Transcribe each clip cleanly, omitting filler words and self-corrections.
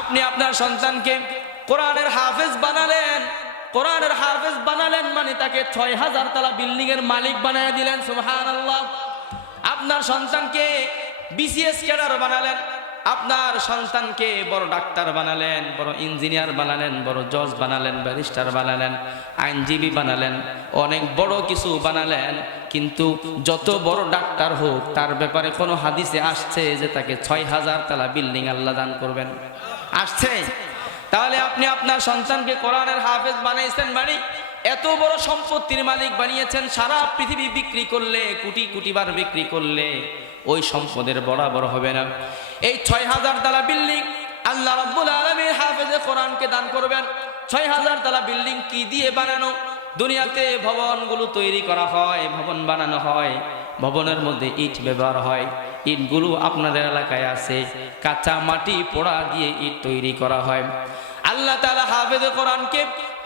আপনি আপনার সন্তানকে কোরআনের হাফেজ বানালেন, কোরআনের হাফেজ বানালেন মানে তাকে ৬,০০০ তলা বিল্ডিং এর মালিক বানায় দিলেন। সুবহানাল্লাহ। আপনার সন্তানকে বিসিএস ক্যাডার বানালেন, আপনার সন্তানকে বড় ডাক্তার বানালেন, বড় ইঞ্জিনিয়ার বানালেন, বড় জজ বানালেন, ব্যারিস্টার বানালেন, আইনজীবী বানালেন, অনেক বড় কিছু বানালেন। কিন্তু যত বড় ডাক্তার হোক তার ব্যাপারে কোনো হাদিসে আসছে যে তাকে ৬,০০০ তলা বিল্ডিং আল্লাহ দান করবেন? আসছে? তাহলে আপনি আপনার সন্তানকে কোরআনের হাফেজ বানাইছেন মানে এত বড় সম্পত্তির মালিক বানিয়েছেন, সারা পৃথিবী বিক্রি করলে, কোটি কোটি বার বিক্রি করলে ওই সম্পদের বরাবর হবে না। এই ৬,০০০ তলা বিল্ডিং আল্লাহ রাব্বুল আলামিন হাফেজে কোরআনকে দান করবেন। ৬,০০০ তলা বিল্ডিং কি দিয়ে বানানো? দুনিয়াতে ভবনগুলো তৈরি করা হয়, ভবন বানানো হয়, ভবনের মধ্যে ইট ব্যবহার হয়। ইটগুলো আপনাদের এলাকায় আছে, কাঁচা মাটি পোড়া দিয়ে ইট তৈরি করা হয়। আল্লাহ তাআলা হাফেজে কোরআনকে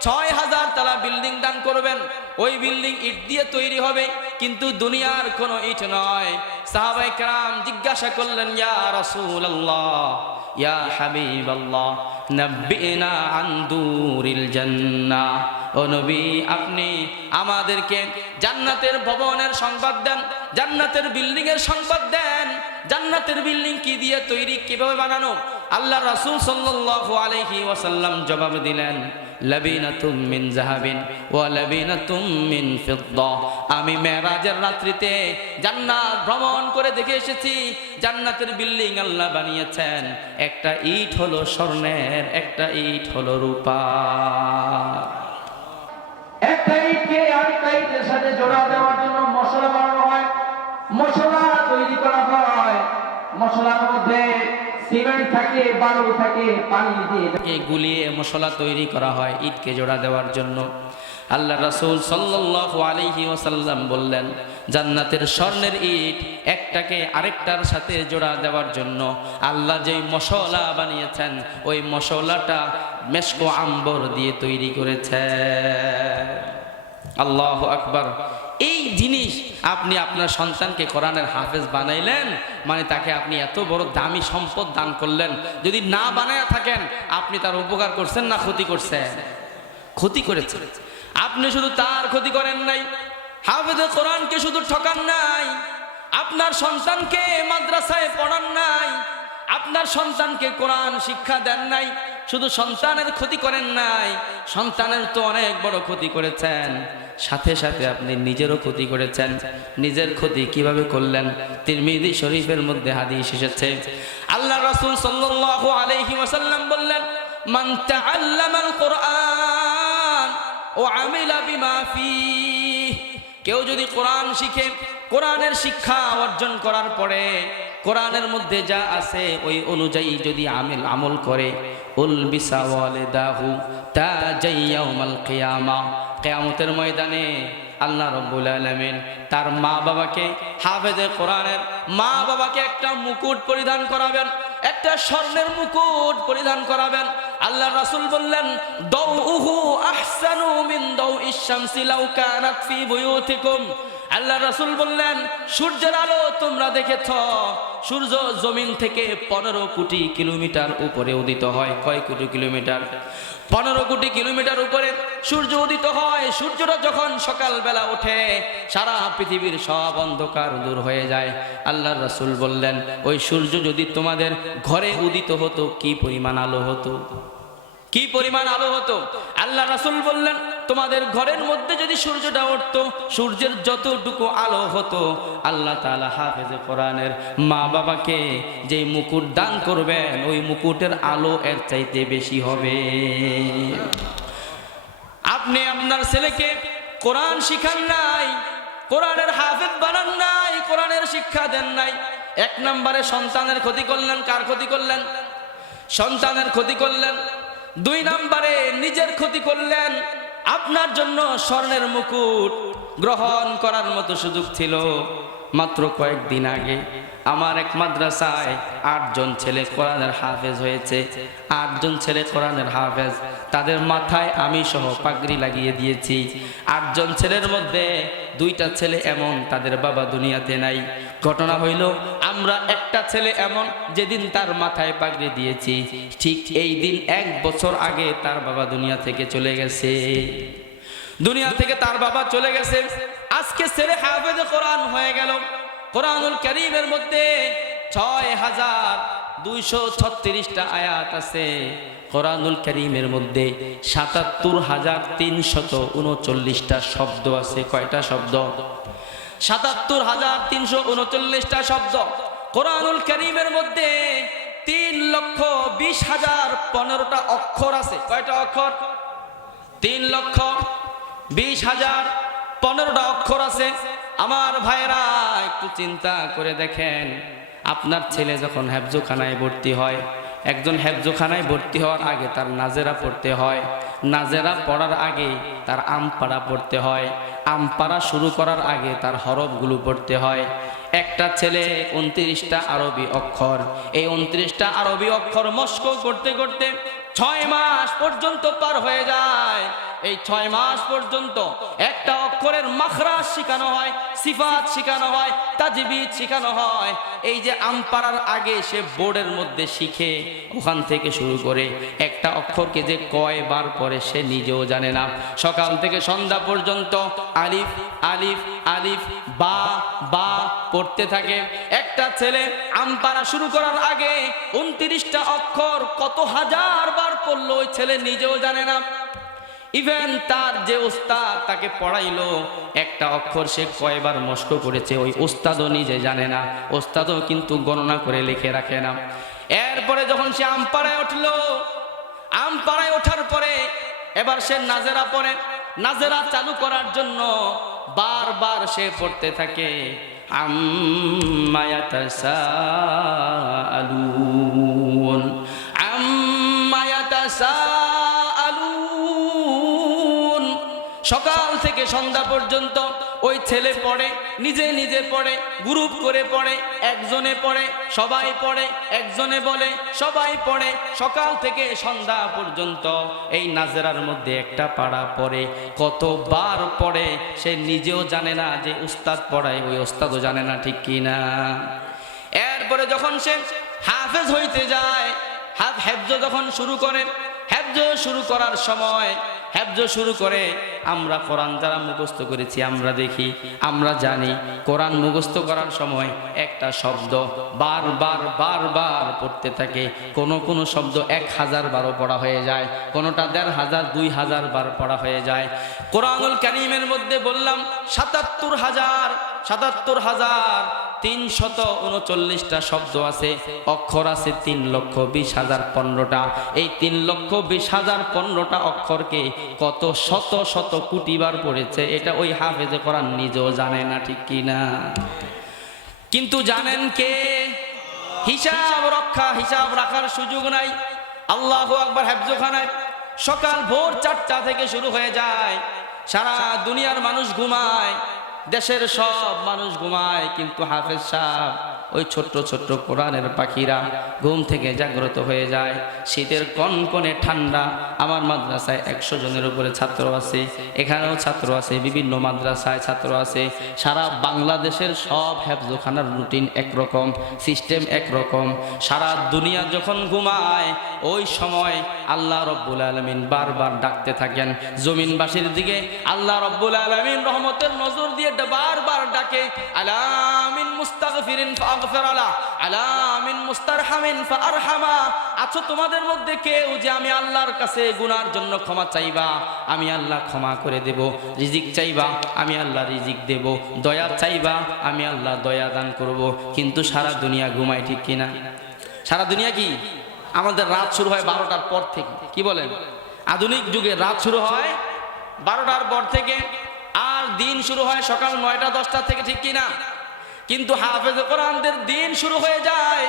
৬,০০০ তলা বিল্ডিং দান করবেন। ওই বিল্ডিং ইট দিয়ে তৈরি হবে, কিন্তু দুনিয়ার কোনো ইট নয়। সাহাবায়ে কেরাম জিজ্ঞাসা করলেন, ইয়া রাসূলুল্লাহ, ইয়া হাবিবাল্লাহ, নাব্বিনা আন দুরিল জান্নাহ। ও নবী, আপনি আমাদেরকে জান্নাতের ভবনের সংবাদ দেন, জান্নাতের বিল্ডিং এর সংবাদ দেন। জান্নাতের বিল্ডিং কি দিয়ে তৈরি, কিভাবে বানানো? আল্লাহ রাসূল সাল্লাল্লাহু আলাইহি ওয়াসাল্লাম জবাব দিলেন, লাবিনাতুম মিন যাহাবিন ওয়া লাবিনাতুম মিন ফিদ্দা। আমি মেরাজের রাত্রিতে জান্নাত ভ্রমণ করে দেখে এসেছি, জান্নাতের বিল্ডিং আল্লাহ বানিয়েছেন, একটা ইট হলো স্বর্ণের, একটা ইট হলো রূপা। একটা ইটকে আরেকটা ইটের সাথে জোড়া দেওয়ার জন্য মশলা বানানো হয়, মশলা তৈরি করা হয়। মশলার মধ্যে সিমেন্ট থাকে, বালু থাকে, পানি দিয়ে গুলিয়ে মশলা তৈরি করা হয় ইটকে জোড়া দেওয়ার জন্য। আল্লাহ রাসূল সাল্লাল্লাহু আলাইহি ওয়াসাল্লাম বললেন, জান্নাতের স্বর্ণের ইট একটাকে আরেকটার সাথে জোড়া দেওয়ার জন্য আল্লাহ যেই মশলা বানিয়েছেন, ওই মশলাটা মেশকো আম্বর দিয়ে তৈরি করেছে। আল্লাহু আকবার। এই জিনিস আপনি আপনার সন্তানকে কোরআনের হাফেজ বানাইলেন মানে তাকে আপনি এত বড় দামি সম্পদ দান করলেন। যদি না বানায়া থাকেন, আপনি তার উপকার করছেন না ক্ষতি করছেন? ক্ষতি করেছেন। আপনি শুধু তার ক্ষতি করেন নাই, হাফেজে কোরআনকে শুধু ঠকান নাই, আপনার সন্তানকে মাদ্রাসায় পড়ান নাই, আপনার সন্তানকে কোরআন শিক্ষা দেন নাই, শুধু সন্তানের ক্ষতি করেন নাই, সন্তানের তো অনেক বড় ক্ষতি করেছেন, সাথে সাথে আপনি নিজেরও ক্ষতি করেছেন। নিজের ক্ষতি কিভাবে করলেন? তিরমিজি শরীফের মধ্যে হাদিস এসেছে, আল্লাহ রাসূল সাল্লাল্লাহু আলাইহি ওয়াসাল্লাম বললেন, মান তাআল্লামাল কুরআন ওয়া আমিলা বিমা ফীহি। কেউ যদি কোরআন শিখে, কোরআনের শিক্ষা অর্জন করার পরে কোরআনের মধ্যে যা আছে ওই অনুযায়ী যদি আমল করে, উলবিসা ওয়ালিদাহু তাজাই ইয়াউমাল কিয়ামাহ। কিয়ামতের ময়দানে আল্লাহ রাব্বুল আলামিন তার মা বাবাকে, হাফেজে কোরআনের মা বাবাকে একটা মুকুট পরিধান করাবেন, একটা স্বর্ণের মুকুট পরিধান করাবেন। আল্লাহ রাসূল বললেন, দাউহু আহসানু মিন দাউইশ শামসি লাউ কানাত ফি বুয়ুতিকুম। আল্লাহ রাসূল বললেন, সূর্যের আলো তোমরা দেখেছ, সূর্য জমিন থেকে 15 কোটি কিলোমিটার উপরে উদিত হয়। কয় কোটি কিলোমিটার? 15 কোটি কিলোমিটার উপরে সূর্য উদিত হয়। সূর্যটা যখন সকালবেলা ওঠে, সারা পৃথিবীর সব অন্ধকার দূর হয়ে যায়। আল্লাহর রাসূল বললেন, ওই সূর্য যদি তোমাদের ঘরে উদিত হতো, কি পরিমাণ আলো হতো, কি পরিমাণ আলো হতো। আল্লাহ রাসূল বললেন, তোমাদের ঘরের মধ্যে যদি সূর্যটা উঠতো, সূর্যের যতটুকু আলো হতো, আল্লাহ তাআলা হাফেজে কোরআনের মা বাবাকে যে মুকুট দান করবেন, ওই মুকুটের আলো এর চাইতে বেশি হবে। আপনি আপনার ছেলেকে কোরআন শিখান নাই, কোরআনের হাফেজ বানান নাই, কোরআনের শিক্ষা দেন নাই। এক নম্বরে সন্তানের ক্ষতি করলেন। কার ক্ষতি করলেন? সন্তানের ক্ষতি করলেন। 2 নম্বরে নিজের ক্ষতি করলেন। আপনার জন্য স্বর্ণের মুকুট গ্রহণ করার মতো সুযোগ ছিল। মাত্র কয়েকদিন আগে আমার এক মাদ্রাসায় 8 জন ছেলে কোরআনের হাফেজ হয়েছে। 8 জন ছেলে কোরআনের হাফেজ, তাদের মাথায় আমি সহ পাগড়ি লাগিয়ে দিয়েছি। 8 জন ছেলের মধ্যে 2টা ছেলে এমন, তাদের বাবা দুনিয়াতে নাই। ঘটনা হইল, আমরা একটা ছেলে এমন যেদিন তার মাথায় পাগড়ি দিয়েছি ঠিক এই দিন 1 বছর আগে তার বাবা দুনিয়া থেকে চলে গেছে। দুনিয়া থেকে তার বাবা চলে গেছে। আজকে ছেলে হাফেজে কোরআন হয়ে গেল। কোরআনুল কারীমের মধ্যে ৬,২৩৬টা আয়াত আছে। কোরআনুল কারীমের মধ্যে ৭৭,৩৩৩টা শব্দ আছে। কয়টা শব্দ? ৭৭,৩৩৯টা শব্দ। কোরআনুল কারীমের মধ্যে ৩,২০,০১৫টা অক্ষর আছে। কয়টা অক্ষর? ৩,২০,০১৫টা অক্ষর আছে। আমার ভাইরা একটু চিন্তা করে দেখেন, আপনার ছেলে যখন হেফজখানায় ভর্তি হয়, একজন হেফজখানায় ভর্তি হওয়ার আগে তার নাজেরা পড়তে হয়, নাজেরা পড়ার আগে তার আমপাড়া পড়তে হয়, আমপাড়া শুরু করার আগে তার হরফগুলো পড়তে হয়। একটা ছেলে 29টা আরবি অক্ষর, এই 29টা আরবি অক্ষর মস্ক করতে করতে 6 মাস পর্যন্ত পার হয়ে যায়। এই 6 মাস পর্যন্ত একটা অক্ষরের মাখরাজ শেখানো হয়, সিফাত শেখানো হয়, তাজবিদ শেখানো হয়। এই যে আমপাড়ার আগে সে বোর্ডের মধ্যে শিখে, ওখান থেকে শুরু করে একটা অক্ষরকে যে কয়বার পরে সে নিজেও জানে না। সকাল থেকে সন্ধ্যা পর্যন্ত আলিফ আলিফ আলিফ বা বা পড়তে থাকে। একটা ছেলে আমপাড়া শুরু করার আগে 29টা অক্ষর কত হাজার বার পড়লো ওই ছেলে নিজেও জানে না। ইভেন তার যে ওস্তাদ তাকে পড়াইলো, একটা অক্ষর সে কয়বার মস্ক করেছে ওই ওস্তাদও নিজে জানে না, ওস্তাদও কিন্তু গণনা করে লিখে রাখে না। এরপরে যখন সে আমপাড়ায় উঠলো, আমপাড়ায় ওঠার পরে এবার সে নাজেরা পড়ে। নাজেরা চালু করার জন্য বারবার সে পড়তে থাকে আম্মা ইয়াতাসাআলুন আম্মা ইয়াতাসাআলুন। সকাল থেকে সন্ধ্যা পর্যন্ত ওই ছেলে পড়ে, নিজে নিজে পড়ে, গ্রুপ করে পড়ে, একজনে পড়ে, সবাই পড়ে, একজনে বলে, সবাই পড়ে। সকাল থেকে সন্ধ্যা পর্যন্ত এই নাজেরার মধ্যে একটা পাড়া পড়ে। কতবার পড়ে সে নিজেও জানে না, যে উস্তাদ পড়ায় ওই উস্তাদও জানে না, ঠিক কি না? এরপরে যখন সে হাফেজ হইতে যায়, হেফজ যখন শুরু করে, হেফজ শুরু করার সময় হেফজ শুরু করে, আমরা কোরআন যারা মুখস্থ করেছি আমরা দেখি, আমরা জানি কোরআন মুখস্থ করার সময় একটা শব্দ বারবার বারবার পড়তে থাকে। কোনো কোনো শব্দ 1000 বারও পড়া হয়ে যায়, কোনোটা 1500 2000 বার পড়া হয়ে যায়। কোরআনুল কারীমের মধ্যে বললাম ৭৭,৩৩৯টা শব্দ আছে, অক্ষর আছে 3,20,015টা। এই 3,20,015টা অক্ষরকে কত শত শত কোটি বার পড়েছে, এটা ওই হাফেজে কোরআন নিজেও জানে না, ঠিক কি না? কিন্তু জানেন কে? হিসাব রাখার সুযোগ নাই। আল্লাহু আকবার। হেফজখানায় সকাল ভোর 4টা থেকে শুরু হয়ে যায়, সারা দুনিয়ার মানুষ ঘুমায়, দেশের সব মানুষ ঘুমায়, কিন্তু হাফেজ সাহেব ওই ছোট্ট ছোট্ট কোরআনের পাখিরা ঘুম থেকে জাগ্রত হয়ে যায়। শীতের কনকনে ঠান্ডা। আমার মাদ্রাসায় 100 জনের উপরে ছাত্র আছে, এখানেও ছাত্র আছে, বিভিন্ন মাদ্রাসায় ছাত্র আছে। সারা বাংলাদেশের সব হেফজখানার রুটিন একরকম, সিস্টেম একরকম। সারা দুনিয়া যখন ঘুমায় ওই সময় আল্লাহ রব্বুল আলামিন বারবার ডাকতে থাকেন জমিনবাসীর দিকে। আল্লাহ রব্বুল আলামিন রহমতের নজর দিয়ে বারবার ডাকে, আলা মিন মুস্তাগফিরিন ফাগফির আলা, আলা মিন মুস্তারহামিন ফাআরহামা। আছো তোমাদের মধ্যে কেউ যে আমি আল্লাহর কাছে গুনার জন্য ক্ষমা চাইবা, আমি আল্লাহ ক্ষমা করে দেব। রিজিক চাইবা, আমি আল্লাহ রিজিক দেব। দয়া চাইবা, আমি আল্লাহ দয়া দান করব। কিন্তু সারা দুনিয়া ঘুমায়, ঠিক কিনা? সারা দুনিয়া কি? আমাদের রাত শুরু হয় 12টার পর থেকে, কি বলেন? আধুনিক যুগে রাত শুরু হয় 12টার পর থেকে, আর দিন শুরু হয় সকাল 9টা 10টা থেকে, ঠিক কিনা? কিন্তু হাফেজে কোরআনদের দিন শুরু হয়ে যায়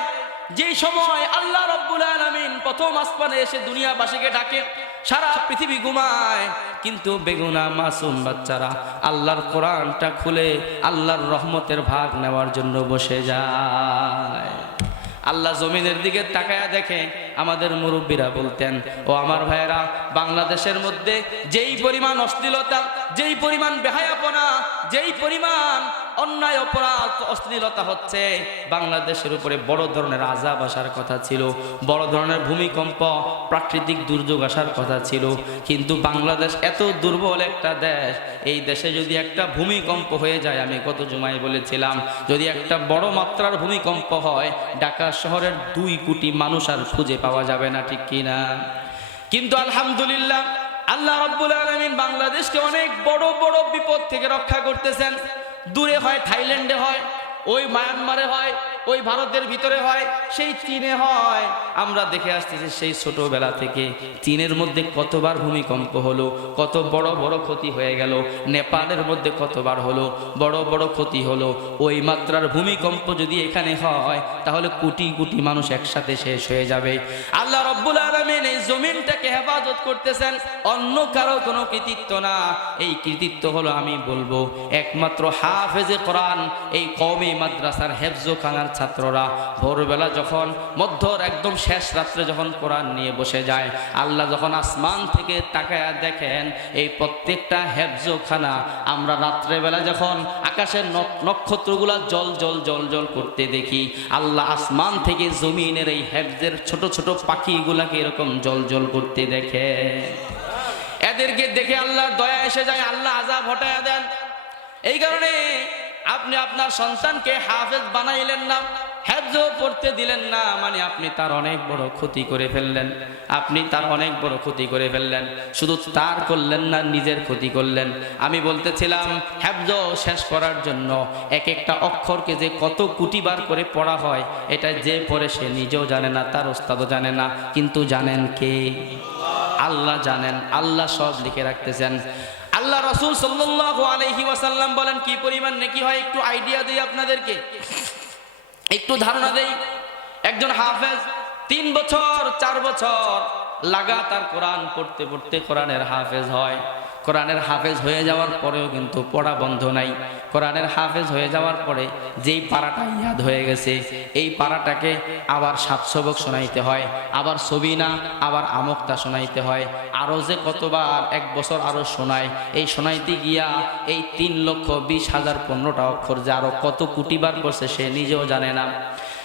যে সময় আল্লাহ রব্বুল আলামিন প্রথম আসমানে এসে দুনিয়াবাসীকে ডাকে। সারা পৃথিবী ঘুমায়, কিন্তু বেগুনা মাসুম বাচ্চারা আল্লাহর কোরআনটা খুলে আল্লাহর রহমতের ভাগ নেওয়ার জন্য বসে যায়। আল্লাহ জমিনের দিকে তাকায়া দেখে আমাদের মুরব্বীরা বলতেন, ও আমার ভাইয়েরা, বাংলাদেশের মধ্যে যেই পরিমাণ অশ্লীলতা, যেই পরিমাণ বেহায়াপনা, যেই পরিমাণ অন্যায় অপরাধ অশ্লীলতা হচ্ছে, বাংলাদেশের উপরে বড় ধরনের আযাব আসার কথা ছিল, বড় ধরনের ভূমিকম্প, প্রাকৃতিক দুর্যোগ আসার কথা ছিল। কিন্তু বাংলাদেশ এত দুর্বল একটা দেশ, এই দেশে যদি একটা ভূমিকম্প হয়ে যায়, আমি গত জুমায় বলেছিলাম, যদি একটা বড় মাত্রার ভূমিকম্প হয়, ঢাকা শহরের 2 কোটি মানুষ আর খুঁজে পাওয়া যাবে না, ঠিক কিনা? কিন্তু আলহামদুলিল্লাহ, আল্লাহ রাব্বুল আলামিন বাংলাদেশকে অনেক বড় বড় বিপদ থেকে রক্ষা করতেছেন। দূরে হয়, থাইল্যান্ডে হয়, ওই মায়ানমারে হয়, ওই ভারতের ভিতরে হয়, সেই চীনে হয়। আমরা দেখে আসতেছি সেই ছোটবেলা থেকে চীনের মধ্যে কতবার ভূমিকম্প হলো, কত বড় বড় ক্ষতি হয়ে গেল। নেপালের মধ্যে কতবার হলো, বড় বড় ক্ষতি হলো। ওই মাত্রার ভূমিকম্প যদি এখানে হয়, তাহলে কোটি কোটি মানুষ একসাথে শেষ হয়ে যাবে। আল্লাহ রাব্বুল আলামিন এই জমিনটাকে হেফাজত করতেছেন, অন্য কারো কোনো কৃতিত্ব না। এই কৃতিত্ব হলো, আমি বলবো, একমাত্র হাফেজে কোরআন, এই কওমি মাদ্রাসার হেফজখানার ছাত্ররা ভোরবেলা যখন মধ্যর একদম শেষ রাত্রে যখন কোরআন নিয়ে বসে যায়, আল্লাহ যখন আসমান থেকে তাকায়া দেখেন এই প্রত্যেকটা হেফজখানা, আমরা রাত্রেবেলা যখন আকাশের নক্ষত্রগুলা জল জল জল জল করতে দেখি, আল্লাহ আসমান থেকে জমিনের এই হেফজের ছোট ছোট পাখিগুলাকে এরকম জল জল করতে দেখে। এদেরকে দেখে আল্লাহর দয়া এসে যায়, আল্লাহ আযাব হটায়া দেন। এই কারণে আপনি আপনার সন্তানকে হাফেজ বানাইলেন না, হেফজও পড়তে দিলেন না, মানে আপনি তার অনেক বড় ক্ষতি করে ফেললেন। আপনি তার অনেক বড় ক্ষতি করে ফেললেন। শুধু তার করলেন না, নিজের ক্ষতি করলেন। আমি বলতেছিলাম, হেফজ শেষ করার জন্য এক একটা অক্ষরকে যে কত কোটিবার করে পড়া হয়, এটা যে পড়ে সে নিজেও জানে না, তার ওস্তাদও জানে না। কিন্তু জানেন কে? আল্লাহ জানেন। আল্লাহ সব লিখে রাখতেছেন। আল্লাহ রাসূল সাল্লাল্লাহু আলাইহি ওয়াসাল্লাম বলেন, কি পরিমাণ নেকি হয় একটু আইডিয়া দেই আপনাদেরকে, একটু ধারণা দেই। একজন হাফেজ 3 বছর 4 বছর লাগাতার কোরআন পড়তে পড়তে কোরআনের হাফেজ হয়। কোরআনের হাফেজ হয়ে যাওয়ার পরেও কিন্তু পড়া বন্ধ নাই। কোরআনের হাফেজ হয়ে যাওয়ার পরে যেই পারাটা ইয়াদ হয়ে গেছে, এই পারাটাকে আবার 7 সবক শোনাইতে হয়, আবার সবিনা, আবার আমক্তা শোনাইতে হয়। আরও যে কতবার 1 বছর আরও শোনায়, এই শোনাইতে গিয়া এই 3,20,015টা অক্ষর যে আরও কত কোটিবার করছে সে নিজেও জানে না।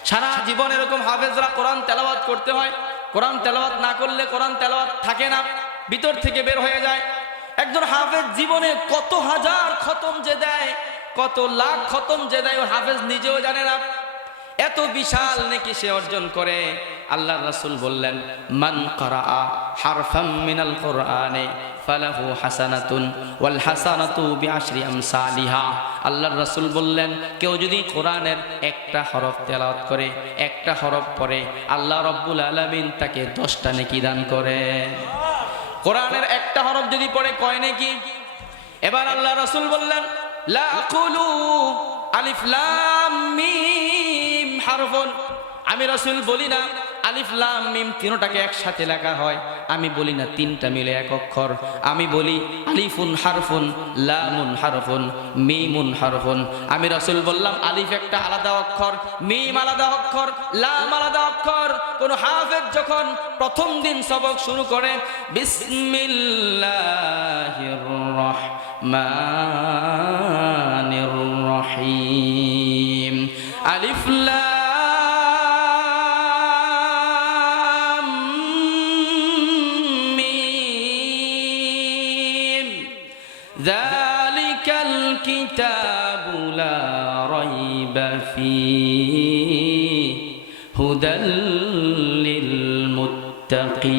সারা জীবন এরকম হাফেজরা কোরআন তেলাওয়াত করতে হয়। কোরআন তেলাওয়াত না করলে কোরআন তেলাওয়াত থাকে না, ভিতর থেকে বের হয়ে যায়। একজন হাফেজ জীবনে কত হাজার খতম যে দেয়, কত লাখ খতম যে দেয়, ও হাফেজ নিজেও জানে না। এত বিশাল নেকি সে অর্জন করে। আল্লাহর রাসূল বললেন, মান ক্বারাআ হারফাম মিনাল কুরআনি ফালাহু হাসানাতুন ওয়াল হাসানাতু বিআশরি আমসালিহা। আল্লাহর রাসূল বললেন, কেউ যদি কোরআনের একটা হরফ তেলাওয়াত করে, একটা হরফ পড়ে, আল্লাহ রাব্বুল আলামিন তাকে 10টা নেকি দান করে। কোরআনের একটা হরফ যদি পড়ে কয় নেকি? এবার আল্লাহ রাসূল বললেন, লা আকুলু আলিফ লাম মিম হারফুন। আমি রাসূল বলি না আলিফ লাম মিম তিনটাকে একসাথে লেখা হয়, আমি বলি না 3টা মিলে এক অক্ষর। আমি বলি আলিফুন হারফুন, লামুন হারফুন, মিমুন হারফুন। আমি রাসূল বললাম, আলিফ একটা আলাদা অক্ষর, মিম আলাদা অক্ষর, লাম আলাদা অক্ষর। কোন হাফেজ যখন প্রথম দিন সবক শুরু করে, বিসমিল্লাহির রহমানির রহিম, আলিফ লাম যালিকাল কিতাবু লা রাইবা ফীহি হুদাল লিল মুত্তাকিন।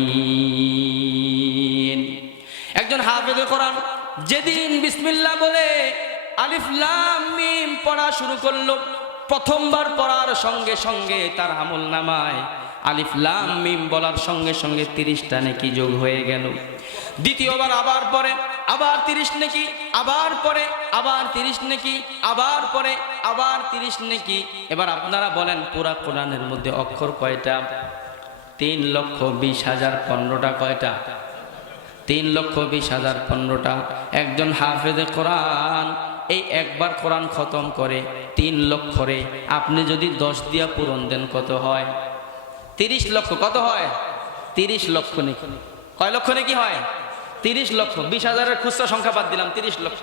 একজন হাফেজে কোরআন যেদিন বিসমিল্লাহ বলে আলিফ লাম মিম পড়া শুরু করলো, প্রথমবার পড়ার সঙ্গে সঙ্গে তার আমলনামায় আলিফ লাম মিম বলার সঙ্গে সঙ্গে 30টা নেকি যোগ হয়ে গেল। দ্বিতীয়বার আবার পরে আবার 30 নেকি, আবার পরে আবার 30 নেকি, আবার পরে আবার 30 নেকি। এবার আপনারা বলেন, পুরা কোরআনের মধ্যে অক্ষর কয়টা? 3,20,015টা। কয়টা? 3,20,015টা। একজন হাফেজে কোরআন এই একবার কোরআন খতম করে 3 লক্ষরে আপনি যদি 10 দিয়া পূরণ দেন কত হয়? 30 লক্ষ কত হয়? 30 লক্ষ নাকি? কয় লক্ষ নাকি হয়? 30 লক্ষ। 20,000-এর খুচরা সংখ্যা বাদ দিলাম, 30 লক্ষ।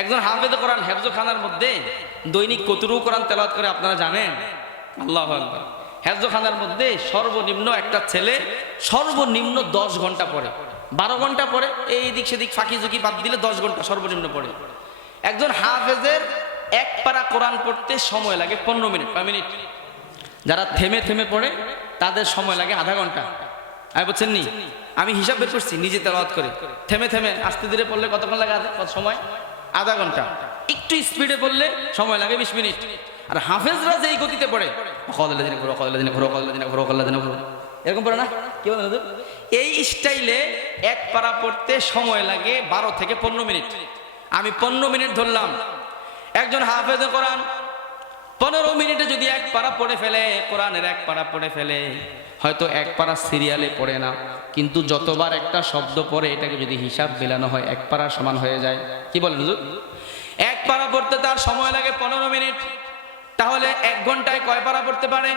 একজন হাফেজে কোরআন হেফজখানার মধ্যে দৈনিক কতটুকু কোরআন তেলাওয়াত করে আপনারা জানেন? আল্লাহু আকবার। হেফজখানার মধ্যে সর্বনিম্ন একটা ছেলে সর্বনিম্ন 10 ঘন্টা পড়ে, 12 ঘন্টা পড়ে, এই দিক সেদিক ফাঁকি ঝুঁকি বাদ দিলে 10 ঘন্টা সর্বনিম্ন পড়ে। একজন হাফেজের এক পারা কোরআন পড়তে সময় লাগে 15 মিনিট। কয় মিনিট? যারা থেমে থেমে পড়ে তাদের সময় লাগে আধা ঘন্টা। আমি বলছেন নি, আমি হিসাব বের করছি নিজে তেলাওয়াত করে। থেমে থেমে আস্তে ধীরে পড়লে কতক্ষণ লাগে? কত সময়? আধা ঘন্টা। একটু স্পিডে পড়লে সময় লাগে 20 মিনিট। আর হাফেজরা যেই গতিতে পড়ে এরকম পড়ে না, কি বলেন? এই স্টাইলে এক পারা পড়তে সময় লাগে 12 থেকে 15 মিনিট। আমি 15 মিনিট ধরলাম। একজন হাফেজে কোরআন 15 মিনিটে যদি এক পারা পড়ে ফেলে, কোরআনের এক পারা পড়ে ফেলে, হয়তো এক পারা সিরিয়ালে পড়ে না, কিন্তু যতবার একটা শব্দ পড়ে এটাকে যদি হিসাব মেলানো হয় এক পারা সমান হয়ে যায়। কি বলেন হুজুর? এক পারা পড়তে তার সময় লাগে 15 মিনিট। তাহলে 1 ঘন্টায় কয় পারা পড়তে পারে?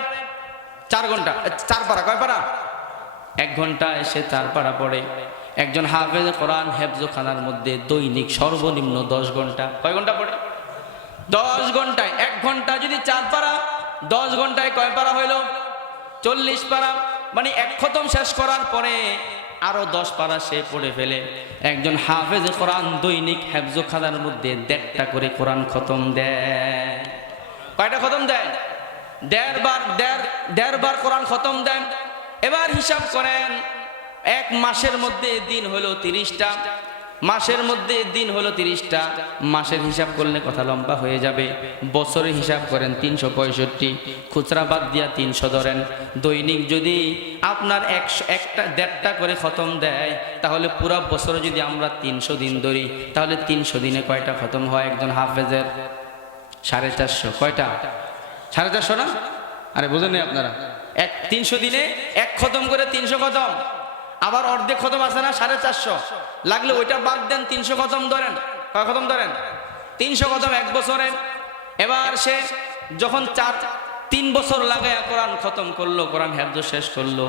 4 ঘন্টা। 4 পারা কয় পারা? 1 ঘন্টায় এসে 4 পারা পড়ে। একজন হাফেজ কোরআন হেফজখানার মধ্যে দৈনিক সর্বনিম্ন 10 ঘন্টা। কয় ঘন্টা পড়ে? 10 ঘন্টায়। 1 ঘন্টা যদি 4 পারা, 10 ঘন্টায় কয় পারা হইল? 40 পারা। মানে 1 খতম শেষ করার পরে আরো 10 পারা সে পড়ে ফেলে। একজন হাফেজ কোরআন দৈনিক হেফজখানার মধ্যে 1.5টা করে কোরআন খতম দেয়। কয়টা খতম দেয়? 1.5 বার কোরআন খতম দেন। এবার হিসাব করেন, 1 মাসের মধ্যে দিন হলো 30টা, মাসের মধ্যে দিন হলো 30টা। মাসের হিসাব করলে কথা লম্বা হয়ে যাবে। বছরের হিসাব করেন 365, খুচরা বাদ দিয়া 300 ধরেন। দৈনিক যদি আপনার 1.5টা করে খতম দেয়, তাহলে পুরা বছরে যদি আমরা 300 দিন ধরি, তাহলে 300 দিনে কয়টা খতম হয় একজন হাফেজের? 450। কয়টা? 450 না? আরে বুঝেন না আপনারা? 300 দিনে 1 খতম করে 300 খতম। আবার অর্ধেক খতম আছে না 450, লাগলে ওইটা বাদ দেন, 300 খতম ধরেন। কয় খতম ধরেন? 300 খতম 1 বছরে। এবার সে যখন 3 বছর লাগায় কোরআন খতম করলো, কোরআন হেফজ শেষ করলো,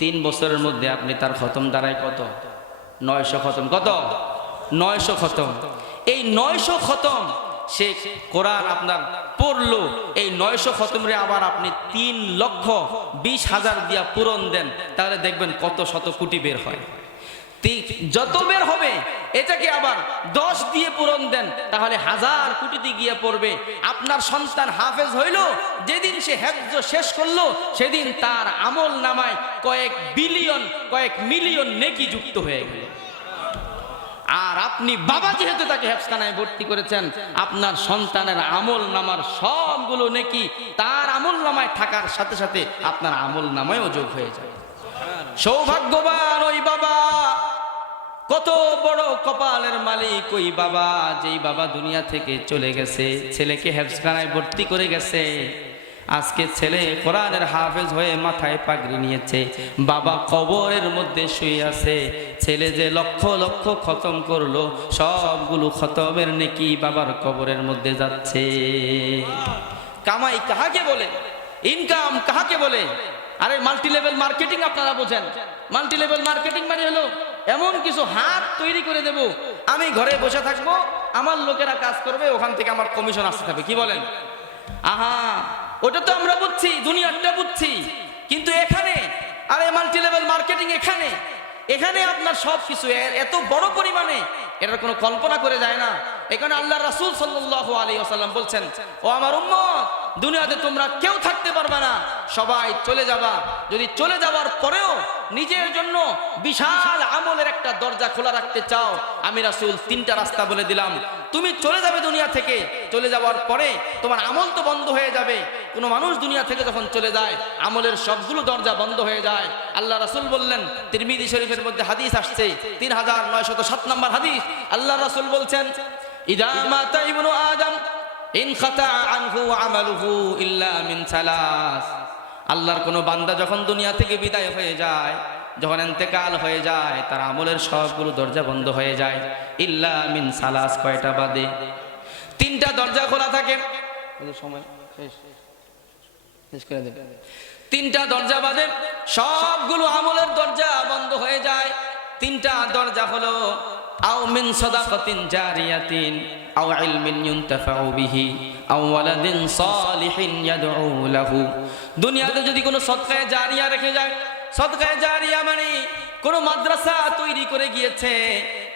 3 বছরের মধ্যে আপনি তার খতম দাঁড়ায় কত? 900 খতম। কত? 900 খতম। এই 900 খতম সে কোরআন আপনার পড়লো। এই 900 খতমরে আবার আপনি 3,20,000 দিয়া পূরণ দেন, তাহলে দেখবেন কত শত কোটি বের হয়। যত বের হবে এটাকে আবার 10 দিয়ে পূরণ দেন, তাহলে 1000 কোটিতে গিয়ে পড়বে। আপনার সন্তান হাফেজ হইল, যেদিন সে হেফজ শেষ করলো সেদিন তার আমল নামায় কয়েক বিলিয়ন কয়েক মিলিয়ন নেকি যুক্ত হয়ে গেল। আর আপনি বাবা যেহেতু তাকে হেফজখানায় ভর্তি করেছেন, আপনার সন্তানের আমল নামার সবগুলো নেকি তার আমল নামায় থাকার সাথে সাথে আপনার আমল নামায়ও যোগ হয়ে যায়। সৌভাগ্যবান ওই বাবা, কত বড় কপালের মালিক ওই বাবা, যেই বাবা দুনিয়া থেকে চলে গেছে, ছেলেকে হেফজখানায় ভর্তি করে গেছে। আজকে ছেলে কোরআনের হাফেজ হয়ে মাথায় পাগড়ি নিয়েছে, বাবা কবরের মধ্যে শুয়ে আছে। ছেলে যে লক্ষ লক্ষ খতম করলো, সবগুলো খতমের নেকি বাবার কবরের মধ্যে যাচ্ছে। কামাই কাহাকে বলে? ইনকাম কাহাকে বলে? আরে মাল্টি লেভেল মার্কেটিং আপনারা বোঝেন। মাল্টি লেভেল মার্কেটিং মানে হলো এমন কিছু হাত তৈরি করে দেব, আমি ঘরে বসে থাকবো, আমার লোকেরা কাজ করবে, ওখান থেকে আমার কমিশন আসতে থাকবে। কি বলেন? আহা, ওটা তো আমরা বুঝছি, দুনিয়াটা বুঝছি, কিন্তু এখানে আরে মাল্টি লেভেল মার্কেটিং এখানে আপনার সব কিছু এত বড় পরিমাণে, এটার কোনো কল্পনা করে যায় না। এখানে আল্লাহ রাসূল সাল্লাল্লাহু আলাইহি ওয়াসাল্লাম বলছেন, ও আমার উম্মত, দুনিয়াতে তোমরা কেউ থাকতে পারবে না, সবাই চলে যাবা। যদি চলে যাওয়ার পরেও নিজের জন্য বিশাল আমলের একটা দরজা খোলা রাখতে চাও, আমি রাসূল 3টা রাস্তা বলে দিলাম। তুমি চলে যাবে দুনিয়া থেকে, চলে যাওয়ার পরে তোমার আমল তো বন্ধ হয়ে যাবে। কোনো মানুষ দুনিয়া থেকে যখন চলে যায়, আমলের সবগুলো দরজা বন্ধ হয়ে যায়। আল্লাহ রাসূল বললেন, তিরমিজি শরীফের মধ্যে হাদিস আসছে, 3907 নম্বর হাদিস। আল্লাহ রাসূল বলছেন, ইদা মাতা ইবনু আদম ইনকাতা আনহু আমালুহু ইল্লা মিন সালাস। আল্লাহর কোনো বান্দা যখন দুনিয়া থেকে বিদায় হয়ে যায়, যখন ইন্তেকাল হয়ে যায়, তার আমলের সবগুলো দরজা বন্ধ হয়ে যায়, ইল্লা মিন সালাস, কয়টা বাদে? 3টা দরজা খোলা থাকে। সময় শেষ করে দেবে। তিনটা দরজা বাদে সবগুলো আমলের দরজা বন্ধ হয়ে যায়। তিনটা দরজা হলো আও মিন সাদাকাতিন জারিয়াতিন আও ইলমিন ইউনতাফাউ বিহি আও ওয়ালাদিন সালিহিন ইয়াদউ লাহু। দুনিয়াতে যদি কোনো সদকায়ে জারিয়া রেখে যায়, সদকায়ে জারিয়া মানে কোনো মাদ্রাসা তৈরি করে গিয়েছে,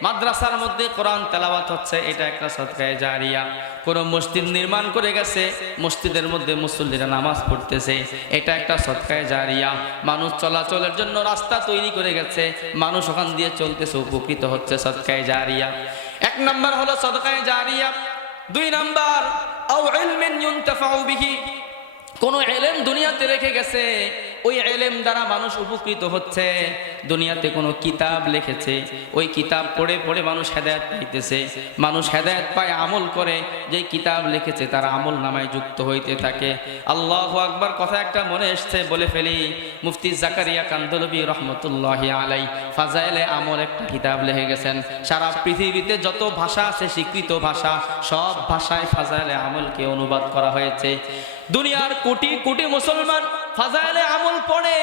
মাদ্রাসার মধ্যে কোরআন তেলাওয়াত হচ্ছে, এটা একটা সদকায়ে জারিয়া। কোনো মসজিদ নির্মাণ করে গেছে, মসজিদের মধ্যে মুসল্লিরা নামাজ পড়তেছে, এটা একটা সদকায়ে জারিয়া। মানুষ চলাচলের জন্য রাস্তা তৈরি করে গেছে, মানুষ ওখান দিয়ে চলতেছে, উপকৃত হচ্ছে, সদকায়ে জারিয়া। এক নাম্বার হলো সদকায়ে জারিয়া। দুই নাম্বার আও ইলমিন ইউনতাফাউ বিহি, কোনো ইলম দুনিয়াতে রেখে গেছে, ওই ইলম দ্বারা মানুষ উপকৃত হচ্ছে। দুনিয়াতে কোনো কিতাব লিখেছে, ওই কিতাব পড়ে পড়ে মানুষ হেদায়েত পাইতেছে, মানুষ হেদায়েত পায়, আমল করে, যে কিতাব লিখেছে তার আমল নামায় যুক্ত হইতে থাকে। আল্লাহু আকবার। কথা একটা মনে এসছে, বলে ফেলি। মুফতি জাকারিয়া কান্দলবি রহমতুল্লাহি আলাই ফাজাইলে আমল একটা কিতাব লিখে গেছেন। সারা পৃথিবীতে যত ভাষা আছে, স্বীকৃত ভাষা, সব ভাষায় ফাজাইলে আমলকে অনুবাদ করা হয়েছে। দুনিয়ার কোটি কোটি মুসলমান ফাজাইলে আমল পড়ে,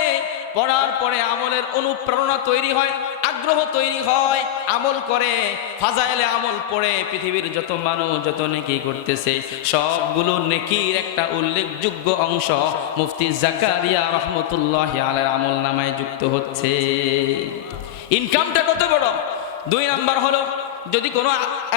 পড়ার পরে আমলের অনুপ্রেরণা তৈরি হয়, আগ্রহ তৈরি হয়, আমল করে। ফাজাইলে আমল পড়ে পৃথিবীর যত মানুষ যত নেকি করতেছে, সবগুলো নেকির একটা উল্লেখযোগ্য অংশ মুফতি জাকারিয়া রহমতুল্লাহি আলাইহির আমল নামায় যুক্ত হচ্ছে। ইনকামটা কত বড়! দুই নাম্বার হলো যদি কোনো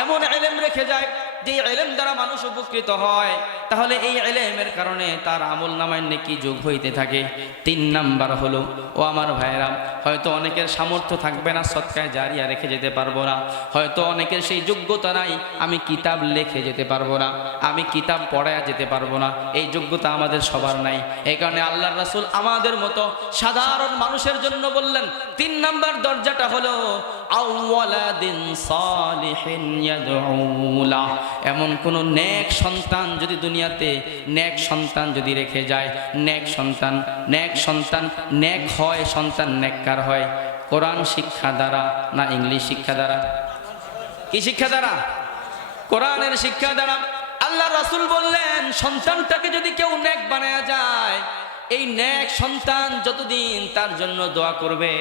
এমন ইলম রেখে যায় যে ইলম দ্বারা মানুষ উপকৃত হয়, তাহলে এই ইলমের কারণে তার আমল নামায় নেকি যোগ হইতে থাকে। তিন নাম্বার হলো, ও আমার ভাইরা, হয়তো অনেকের সামর্থ্য থাকবে না, সদকায়ে জারিয়া রেখে যেতে পারবো না, হয়তো অনেকের সেই যোগ্যতা নাই, আমি কিতাব লিখে যেতে পারবো না, আমি কিতাব পড়ায়া যেতে পারবো না, এই যোগ্যতা আমাদের সবার নাই। এই কারণে আল্লাহর রাসূল আমাদের মতো সাধারণ মানুষের জন্য বললেন, তিন নাম্বার দরজাটা হলো আওয়ালাদিন সালিহিন ইয়াদউ লাহু। এমন কোন নেক সন্তান যদি দুনিয়াতে নেক সন্তান যদি রেখে যায়, নেক সন্তান নেক হয়, সন্তান নেককার হয়। কোরআন শিক্ষা দ্বারা না ইংলিশ শিক্ষা দ্বারা? কি শিক্ষা দ্বারা? কোরআনের শিক্ষা দ্বারা। আল্লাহ রাসূল বললেন, সন্তানটাকে যদি কেউ নেক বানায়া যায়, এই নেক সন্তান যতদিন তার জন্য দোয়া করবে,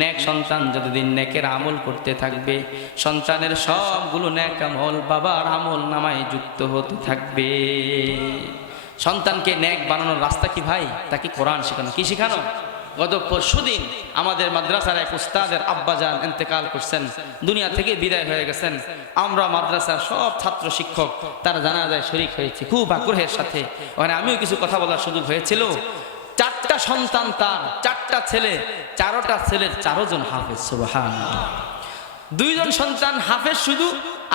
নেক সন্তান যতদিন নেকের আমল করতে থাকবে, সন্তানের সবগুলো নেক আমল বাবার আমল নামায় যুক্ত হতে থাকবে। সন্তানকে নেক বানানোর রাস্তা কি ভাই? তাকে কোরআন শেখানো। কি শেখানো? গত পরশুদিন আমাদের মাদ্রাসার এক উস্তাদের আব্বাজান ইন্তেকাল করছেন, দুনিয়া থেকে বিদায় হয়ে গেছেন। আমরা মাদ্রাসার সব ছাত্র শিক্ষক তার জানাজায় শরীক হয়েছি খুব আগ্রহের সাথে। ওখানে আমিও কিছু কথা বলার সুযোগ হয়েছিল। চারটা সন্তান তার, চারটা ছেলে, চারোটা ছেলের চারজন হাফেজ। সুবহানাল্লাহ। দুইজন সন্তান হাফেজ শুধু,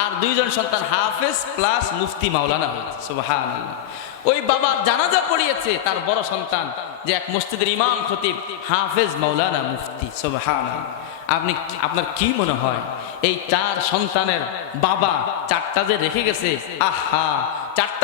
আর দুইজন সন্তান হাফেজ প্লাস মুফতি মাওলানা হয়েছে। সুবহানাল্লাহ। ওই বাবা জানাজা পড়িয়েছে তার বড় সন্তান, যে এক মসজিদের ইমাম খতিব, হাফেজ মাওলানা মুফতি। সুবহানাল্লাহ। আপনার কি মনে হয় এই চার সন্তানের বাবা চারটা যে রেখে গেছে, আহা, চারটা